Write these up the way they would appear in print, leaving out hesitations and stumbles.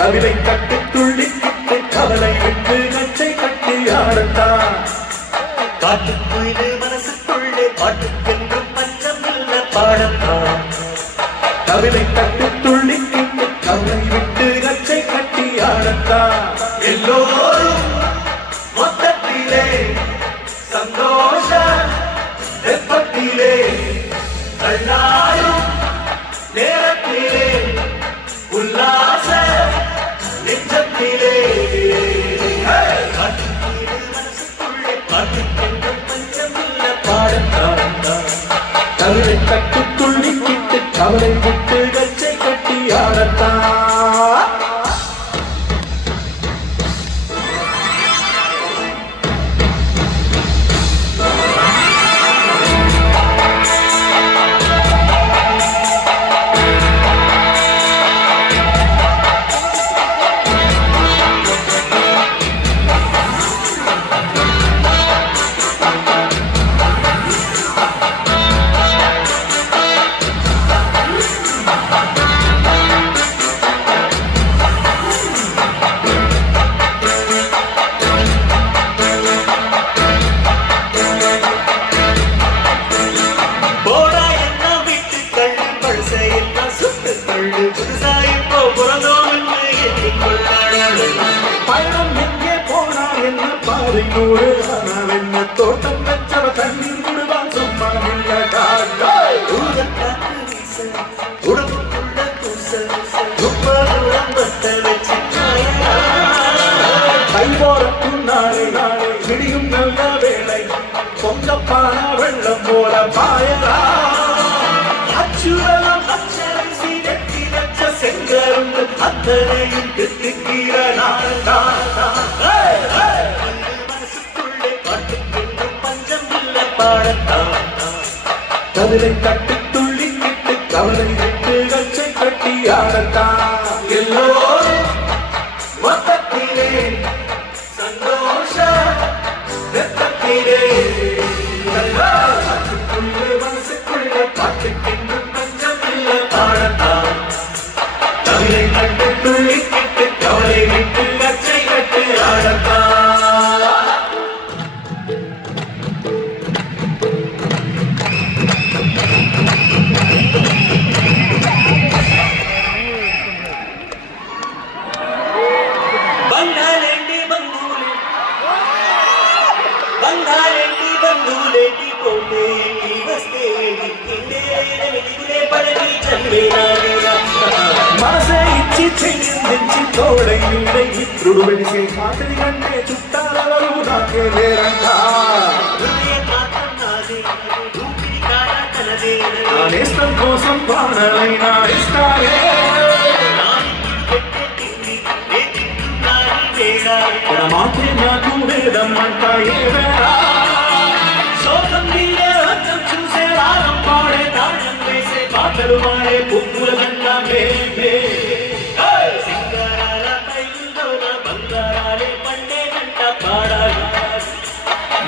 கவிதை கட்டு துள்ளிக்கிட்டு கவலை விட்டு நச்சை கட்டி ஆடத்தான் காட்டுக்குயிலே மனசுக்குள்ளே பாட்டுக்கென்றும் பஞ்சம் இல்ல பாடத்தான் கவிதை கட்டு துள்ளிக்கிட்டு கவலை விட்டு நச்சை கட்டி ஆடத்தான் எல்லோரும் மொத்தத்திலே சந்தோஷ வெப்பத்திலே தள்ளாடும் நேரத்திலே உல்லாச நெஞ்சத்திலே காட்டுக்குயிலே மனசுக்குள்ளே பாட்டுக்கென்றும் பஞ்சம் இல்ல பாடத்தான் கவிதை கட்டு துள்ளிக்கிட்டு கவலை விட்டு நச்சை கட்டி ஆடத்தான் பயணம் எங்கே போனார் என்ன பாதை நூறு ஆனால் என்ன தோட்டம் வச்சவ தண்ணீர் விடுவான் சும்மா இல்ல கைவோரக்கும் நாளை நாளை விடியும் நல்ல வேலை பொங்கப்பான வெள்ளம் போல பாயலா அச்சுவலம் அச்சரிசி வெட்டி வச்ச செங்கருந்து அத்தனையும் கெட்டுக்கீர மனசுக்குள்ளே பாட்டுக்கென்றும் பஞ்சம் இல்ல பாடத்தான் கவிதை கட்டு துள்ளிக்கிட்டு கவலை விட்டு கச்சை கட்டி ஆடத்தான் எல்லோரும் மொத்தத்திலே சந்தோஷ வெப்பத்திலே மனசுக்குள்ளே பாட்டுக்கென்றும் பஞ்சம் இல்ல பாடத்தான் கவிதை கட்டு துள்ளிக்கிட்டு கவலை விட்டு கச்சை கட்டு ஆடத்தான் బంగాళెండి బంధువులేంటి పోతేంటి వస్తేంటి తిండే పడని చంపేనా మనసే ఇచ్చి చెయ్యించి తోడై నీడై మిత్రుడు వెలిసే మాటని కంటే చుట్టాలలో నాకే లేరంట నేస్తం కోసం ప్రాణమైనా ఇస్తారే మాకు నాకు వేదం అంట ఏవేరా శోకం నీలే అర్థం చూసే రాగం పాడే తాళం వేసే పాటలు మాడే పువ్వుల గంట మేమే సింగారాల పైల్లోన బంగారాలే పండే గంట పాడాలి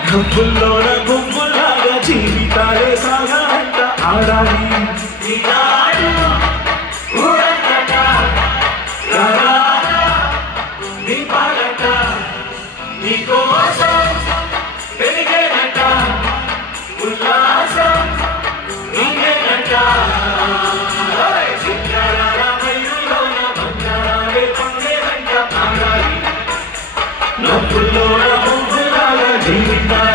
గుంపుల్లోన గుంపుల్లాగా జీవితాలే సాగాలంట ఆడాలి ఈనాడు ఊరంతట దీపాలట నీకోసం పెరిగేనట ఉల్లాసం నీకేనట సింగారాల పైల్లోన బంగారాలే పండే గంట పాడాలి నవ్వుల్లోన గుంపుల్లాగా జీవితాలే